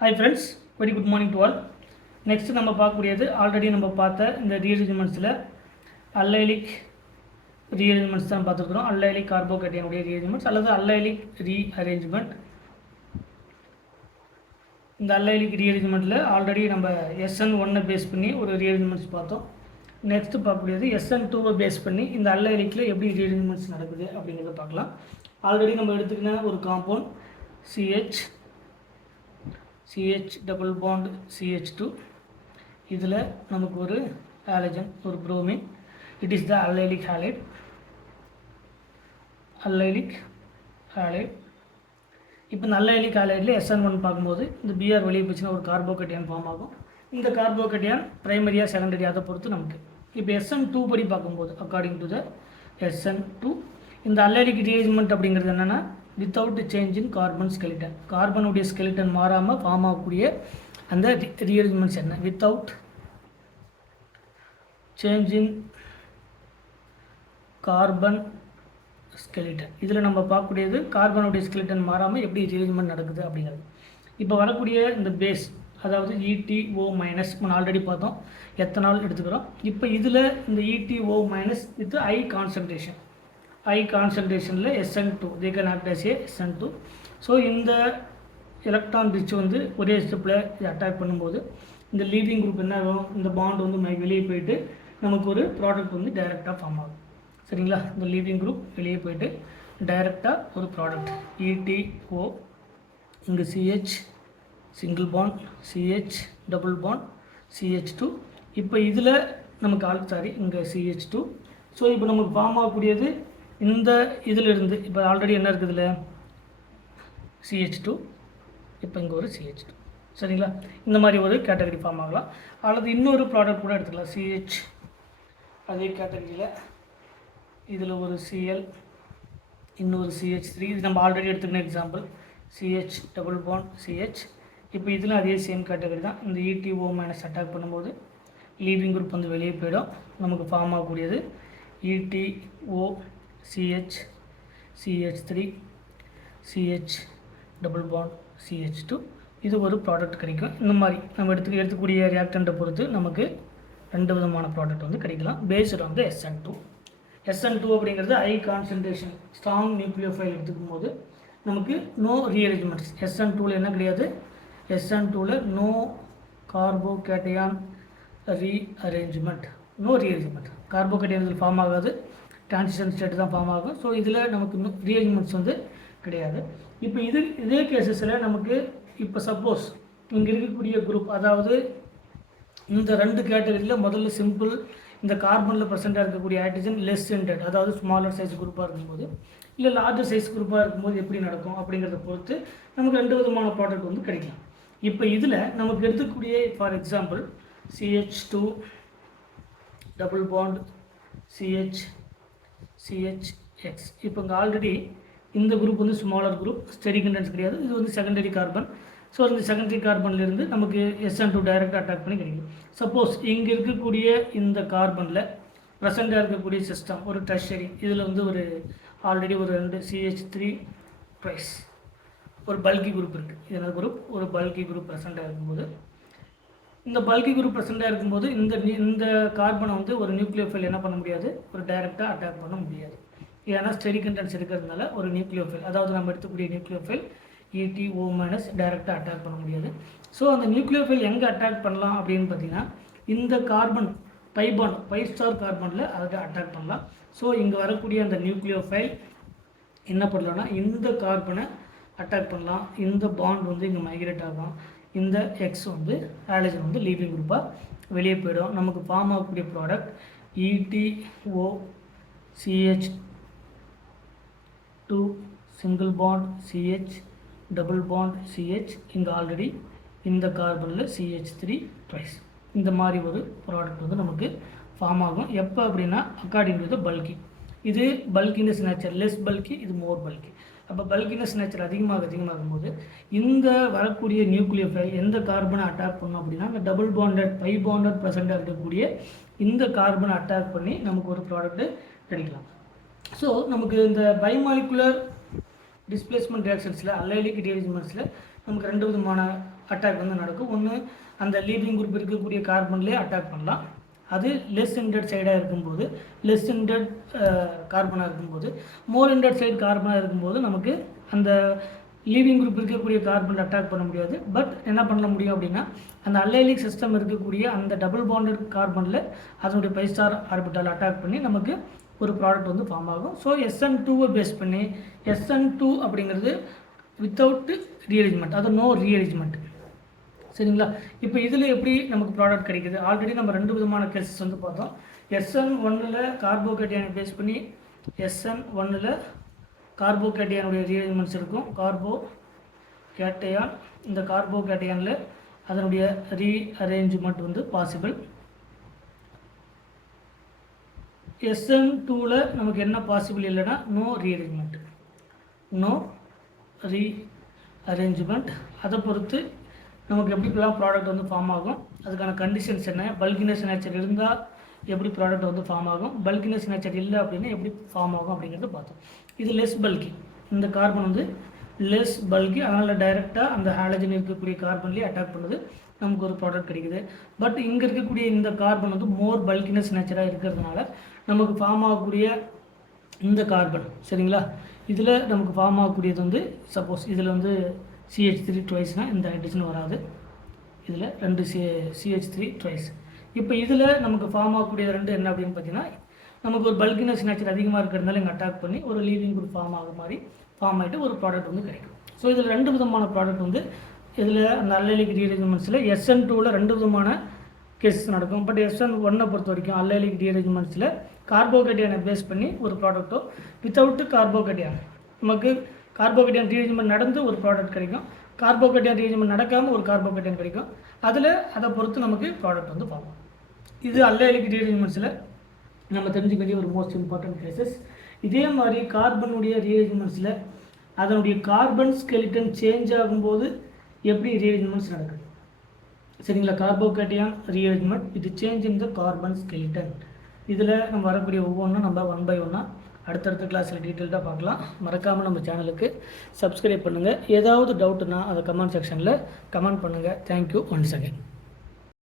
Hi friends, very good morning to all. Next நம்ம பார்க்கக்கூடியது already நம்ம பார்த்த இந்த ரீஅரேஞ்ச்மெண்ட்ஸில் அல்லைலிக் ரீஅரேஞ்ச்மெண்ட்ஸ் தான் பார்த்துருக்குறோம். அல்லைலிக் கார்போகேட்டைனுடைய ரீஅரேஞ்ச்மெண்ட்ஸ் அல்லது அல்லைலிக் ரீஅரேஞ்ச்மெண்ட். இந்த அல்லைலிக் ரீஅரேஞ்ச்மெண்ட்டில் ஆல்ரெடி நம்ம SN1 பேஸ் பண்ணி ஒரு ரீஅரேஞ்ச்மெண்ட்ஸ் பார்த்தோம். நெக்ஸ்ட்டு பார்க்கக்கூடியது SN2 பேஸ் பண்ணி இந்த அல்லைலிக்கில் எப்படி ரீஅரேஞ்ச்மெண்ட்ஸ் நடக்குது அப்படிங்கிறத பார்க்கலாம். ஆல்ரெடி நம்ம எடுத்துக்கின ஒரு compound CH double bond CH2 இதில் நமக்கு ஒரு ஹாலஜன் ஒரு bromine. It is the allylic allied. இப்போ இந்த அல்லைலிக் ஹாலைடில் SN1 பார்க்கும்போது இந்த BR வெளியே போச்சுன்னா ஒரு கார்போகேட்டையான் ஃபார்ம் ஆகும். இந்த கார்போகேட்டையான் பிரைமரியாக செகண்டரியாக அதை பொறுத்து நமக்கு இப்போ SN2 படி பார்க்கும்போது அக்கார்டிங் டு த SN2 இந்த அல்லைலிக் ரீஅரேஞ்ச்மெண்ட் அப்படிங்கிறது என்னென்னா without change in carbon skeleton. கார்பனுடைய ஸ்கெலிட்டன் மாறாமல் ஃபார்ம் ஆகக்கூடிய அந்த ரீஅரேஞ்ச்மெண்ட்ஸ் என்ன? Without change in carbon skeleton. இதில் நம்ம பார்க்கக்கூடியது கார்பனுடைய ஸ்கெலிட்டன் மாறாமல் எப்படி ரீஅரேஞ்ச்மெண்ட் நடக்குது அப்படிங்கிறது. இப்போ வரக்கூடிய இந்த பேஸ் அதாவது ETO மைனஸ் நம்ம ஆல்ரெடி பார்த்தோம், எத்தனால் எடுத்துக்கிறோம். இப்போ இதில் இந்த ETO மைனஸ் வித் ஹை கான்சன்ட்ரேஷனில் SN2 they can act as a SN2. So இந்த எலக்ட்ரான் ரிச் வந்து ஒரே ஸ்டெப்பில் அட்டாக் பண்ணும்போது இந்த லீவிங் குரூப் என்ன ஆகும்? இந்த பாண்ட் வந்து வெளியே போயிட்டு நமக்கு ஒரு ப்ராடக்ட் வந்து டைரெக்டாக ஃபார்ம் ஆகும். சரிங்களா? இந்த லீவிங் குரூப் வெளியே போயிட்டு டைரெக்டாக ஒரு ப்ராடக்ட் ETO, இங்கே CH single bond, CH double bond, CH2. இப்போ இதில் நமக்கு இங்கே CH2. ஸோ இப்போ நமக்கு ஃபார்ம் ஆகக்கூடியது இந்த இதிலிருந்து இப்போ ஆல்ரெடி என்ன இருக்குதுல CH2, இப்போ இங்கே ஒரு CH2. சரிங்களா? இந்த மாதிரி ஒரு கேட்டகரி ஃபார்ம் ஆகலாம். அல்லது இன்னொரு ப்ராடக்ட் கூட எடுத்துக்கலாம். CH அதே கேட்டகரியில் இதில் ஒரு Cl, இன்னொரு CH3. இது நம்ம ஆல்ரெடி எடுத்துக்கின example CH double bond CH. இப்போ இதில் அதே சேம் கேட்டகரி தான். இந்த ETO மைனஸ் அட்டாக் பண்ணும்போது லீவிங் குரூப் வந்து வெளியே போயிடும். நமக்கு ஃபார்ம் ஆகக்கூடியது ETO CH CH3 CH double bond CH2. இது ஒரு ப்ராடக்ட் கிடைக்கும். இந்த மாதிரி நம்ம எடுத்துக்கூடிய ரியாக்டண்ட்டை பொறுத்து நமக்கு ரெண்டு விதமான ப்ராடக்ட் வந்து கிடைக்கலாம். பேஸ்டு ஆன் த SN2 அப்படிங்கிறது ஹை கான்சன்ட்ரேஷன் ஸ்ட்ராங் நியூக்ளியோஃபைல் எடுத்துக்கும் போது நமக்கு நோ ரீஅரேஞ்ச்மெண்ட்ஸ். SN2ல் என்ன கிடையாது? SN2ல் no carbocation rearrangement, no rearrangement. Carbocation இதில் ஃபார்ம் ஆகாது, டிரான்சிஷன் ஸ்டேட் தான் ஃபார்ம் ஆகும். ஸோ இதில் நமக்கு ரீஅரேஞ்ச்மெண்ட்ஸ் வந்து கிடையாது. இப்போ இதே கேசஸில் நமக்கு இப்போ சப்போஸ் இங்கே இருக்கக்கூடிய குரூப், அதாவது இந்த ரெண்டு கேட்டகரியில் முதல்ல சிம்பிள் இந்த கார்பனில் ப்ரெசென்ட்டாக இருக்கக்கூடிய ஹைட்ரஜன் லெஸ் சென்டர்ட், அதாவது ஸ்மாலர் சைஸ் குரூப்பாக இருக்கும்போது இல்லை லார்ஜர் சைஸ் குரூப்பாக இருக்கும்போது எப்படி நடக்கும் அப்படிங்கிறத பொறுத்து நமக்கு ரெண்டு விதமான ப்ராடக்ட் வந்து கிடைக்கலாம். இப்போ இதில் நமக்கு எடுத்துக்கூடிய for example CH2 double bond CHX. இப்போ இங்கே ஆல்ரெடி இந்த குரூப் வந்து ஸ்மாலர் குரூப், ஸ்டெரிக் கண்டென்ஸ் கிடையாது, இது வந்து செகண்டரி கார்பன். ஸோ இந்த செகண்டரி கார்பன்லேருந்து நமக்கு SN2 டைரெக்டாக அட்டாக் பண்ணி கிடைக்கும். சப்போஸ் இங்கே இருக்கக்கூடிய இந்த கார்பனில் ப்ரெசண்ட்டாக இருக்கக்கூடிய சிஸ்டம் ஒரு டெர்ஷரி, இதில் வந்து ஒரு ஆல்ரெடி ஒரு 2 CH3 ப்ரைஸ் ஒரு பல்கி குரூப் இருக்குது. இதனால் குரூப் ஒரு பல்கி குரூப் ப்ரெசண்ட்டாக இருக்கும்போது இந்த பல்கி குரூப் ப்ரெசென்ட்டாக இருக்கும்போது இந்த கார்பனை வந்து ஒரு நியூக்ளியோஃபைல் என்ன பண்ண முடியாது? ஒரு டைரெக்டாக அட்டாக் பண்ண முடியாது. ஏன்னா ஸ்டெரிக் கண்டென்ஸ் இருக்கிறதுனால ஒரு நியூக்ளியோஃபைல், அதாவது நம்ம எடுத்துக்கூடிய நியூக்ளியோஃபைல் ETO மைனஸ் டைரெக்டாக அட்டாக் பண்ண முடியாது. ஸோ அந்த நியூக்ளியோஃபைல் எங்கே அட்டாக் பண்ணலாம் அப்படின்னு பார்த்தீங்கன்னா இந்த கார்பன் பை ஸ்டார் கார்பனில் அதை அட்டாக் பண்ணலாம். ஸோ இங்கே வரக்கூடிய அந்த நியூக்ளியோஃபைல் என்ன பண்ணலாம்னா இந்த கார்பனை அட்டாக் பண்ணலாம். இந்த பாண்ட் வந்து இங்கே மைக்ரேட் ஆகும். இந்த X வந்து ஹாலஜன் வந்து லீவிங் குரூப்பாக வெளியே போயிடும். நமக்கு ஃபார்ம் ஆகக்கூடிய product ETO CH2 single bond CH double bond CH. இங்கே ஆல்ரெடி இந்த கார்பனில் CH3 ட்வைஸ். இந்த மாதிரி ஒரு ப்ராடக்ட் வந்து நமக்கு ஃபார்ம் ஆகும். எப்போ அப்படின்னா அக்கார்டிங் டு த பல்கி. இது பல்கினஸ் நேச்சர் லெஸ் பல்கி, இது மோர் பல்கி. அப்போ பல்கினஸ் நேச்சர் அதிகமாகும் போது இந்த வரக்கூடிய நியூக்ளியோஃபைல் எந்த கார்பனை அட்டாக் பண்ணோம் அப்படின்னா இந்த டபுள் பாண்டட் பை பாண்டட் ப்ரெசென்ட்டாக இருக்கக்கூடிய இந்த கார்பனை அட்டாக் பண்ணி நமக்கு ஒரு ப்ராடக்ட்டு கிடைக்கலாம். ஸோ நமக்கு இந்த பைமாலிகுலர் டிஸ்பிளேஸ்மெண்ட் ரியாக்ஷன்ஸில் அல்லைலிக் ரீஅரேஞ்ச்மெண்ட்ஸில் நமக்கு 2 விதமான அட்டாக் வந்து நடக்கும். ஒன்று அந்த லீவிங் குரூப் இருக்கக்கூடிய கார்பன்லேயே அட்டாக் பண்ணலாம். அது லெஸ் இண்டட் சைடாக இருக்கும்போது, லெஸ் இண்டட் கார்பனாக இருக்கும்போது, மோர் இண்டட் சைடு கார்பனாக இருக்கும்போது நமக்கு அந்த லீவிங் குரூப் இருக்கக்கூடிய கார்பனில் அட்டாக் பண்ண முடியாது. பட் என்ன பண்ண முடியும் அப்படின்னா, அந்த அல்லைலிக் சிஸ்டம் இருக்கக்கூடிய அந்த டபுள் பாண்டட் கார்பனில் அதனுடைய பை ஸ்டார் ஆர்பிட்டால் அட்டாக் பண்ணி நமக்கு ஒரு ப்ராடக்ட் வந்து ஃபார்ம் ஆகும். ஸோ SN2 பேஸ் பண்ணி SN2 அப்படிங்கிறது வித்தவுட் ரீஅரேஞ்ச்மெண்ட், அது நோ ரீஅரேஞ்ச்மெண்ட். சரிங்களா? இப்போ இதில் எப்படி நமக்கு ப்ராடக்ட் கிடைக்குது? ஆல்ரெடி நம்ம 2 விதமான கேசஸ் வந்து பார்த்தோம். SN1ல் கார்போகேட்டியானை பேஸ் பண்ணி SN1ல் கார்போகேட்டியானுடைய ரீஅரேஞ்ச்மெண்ட்ஸ் இருக்கும். கார்போகேட்டையான், இந்த கார்போகேட்டையானில் அதனுடைய ரீஅரேஞ்ச்மெண்ட் வந்து பாசிபிள். SN2ல் நமக்கு என்ன பாசிபிள் இல்லைன்னா நோ ரீஅரேஞ்ச்மெண்ட், நோ ரீஅரேஞ்ச்மெண்ட். அதை பொறுத்து நமக்கு எப்படிலாம் ப்ராடக்ட் வந்து ஃபார்ம் ஆகும், அதுக்கான கண்டிஷன்ஸ் என்ன, பல்கினஸ் நேச்சர் இருந்தால் எப்படி ப்ராடக்ட் வந்து ஃபார்ம் ஆகும், பல்கினஸ் நேச்சர் இல்லை அப்படின்னா எப்படி ஃபார்ம் ஆகும் அப்படிங்கிறத பார்த்தோம். இது லெஸ் பல்கி, இந்த கார்பன் வந்து லெஸ் பல்கி, அதனால் டைரெக்டாக அந்த ஹாலஜன் இருக்கக்கூடிய கார்பன்லேயே அட்டாக் பண்ணுது, நமக்கு ஒரு ப்ராடக்ட் கிடைக்குது. பட் இங்கே இருக்கக்கூடிய இந்த கார்பன் வந்து மோர் பல்கினஸ் நேச்சராக இருக்கிறதுனால நமக்கு ஃபார்ம் ஆகக்கூடிய இந்த கார்பன், சரிங்களா, இதில் நமக்கு ஃபார்ம் ஆகக்கூடியது வந்து சப்போஸ் இதில் வந்து CH3 ட்வைஸ்னால் இந்த ஹைட்ரஜன் வராது, இதில் 2 CH3 ட்வைஸ். இப்போ இதில் நமக்கு ஃபார்ம் ஆகக்கூடிய 2 என்ன அப்படின்னு பார்த்தீங்கன்னா, நமக்கு ஒரு பல்கினஸ் நேச்சர் அதிகமாக இருக்கிறதுனால இங்கே அட்டாக் பண்ணி ஒரு லீவிங் குரூப் ஃபார்ம் ஆகிற மாதிரி ஃபார்ம் ஆகிட்டு ஒரு ப்ராடக்ட் வந்து கிடைக்கும். ஸோ இதில் 2 விதமான ப்ராடக்ட் வந்து இதில் அந்த அல்லைலிக் ரீஅரேஞ்ச்மெண்ட்ஸில் SN2ல் 2 விதமான கேசஸ் நடக்கும். பட் SN1 பொறுத்த வரைக்கும் அல்லைலிக் ரீஅரேஞ்ச்மெண்ட்ஸில் கார்போகேட்டியானை பேஸ் பண்ணி ஒரு ப்ராடக்ட்டோ வித்தவுட் கார்போகேட்டியான், நமக்கு கார்போகேட்டியான் ரீஅரேஞ்ச்மெண்ட் நடந்து ஒரு ப்ராடக்ட் கிடைக்கும், கார்போகேட்டியான் ரீஅரேஞ்ச்மெண்ட் நடக்காமல் ஒரு கார்போகேட்டியான் கிடைக்கும். அதில் அதை பொறுத்து நமக்கு ப்ராடக்ட் வந்து பார்ப்போம். இது அல்லைலிக் ரீஅரேஞ்ச்மெண்ட்ஸில் நம்ம தெரிஞ்சுக்க வேண்டிய ஒரு மோஸ்ட் இம்பார்ட்டன்ட் கேசஸ். இதே மாதிரி கார்பனுடைய ரீஅரேஞ்ச்மெண்ட்ஸில் அதனுடைய கார்பன் ஸ்கெலிட்டன் சேஞ்ச் ஆகும்போது எப்படி ரீஅரேஞ்ச்மெண்ட்ஸ் நடக்குது, சரிங்களா? கார்போகேட்டியான் ரீஅரேஞ்ச்மெண்ட், இது change in the carbon skeleton. இதில் நம்ம வரக்கூடிய ஒவ்வொன்றும் நம்ம 1 by 1 அடுத்தடுத்த கிளாஸில் டீட்டெயில்டாக பார்க்கலாம். மறக்காமல் நம்ம சேனலுக்கு சப்ஸ்கிரைப் பண்ணுங்கள். ஏதாவது டவுட்னா அதை கமெண்ட் செக்ஷனில் கமெண்ட் பண்ணுங்கள். Thank you once again.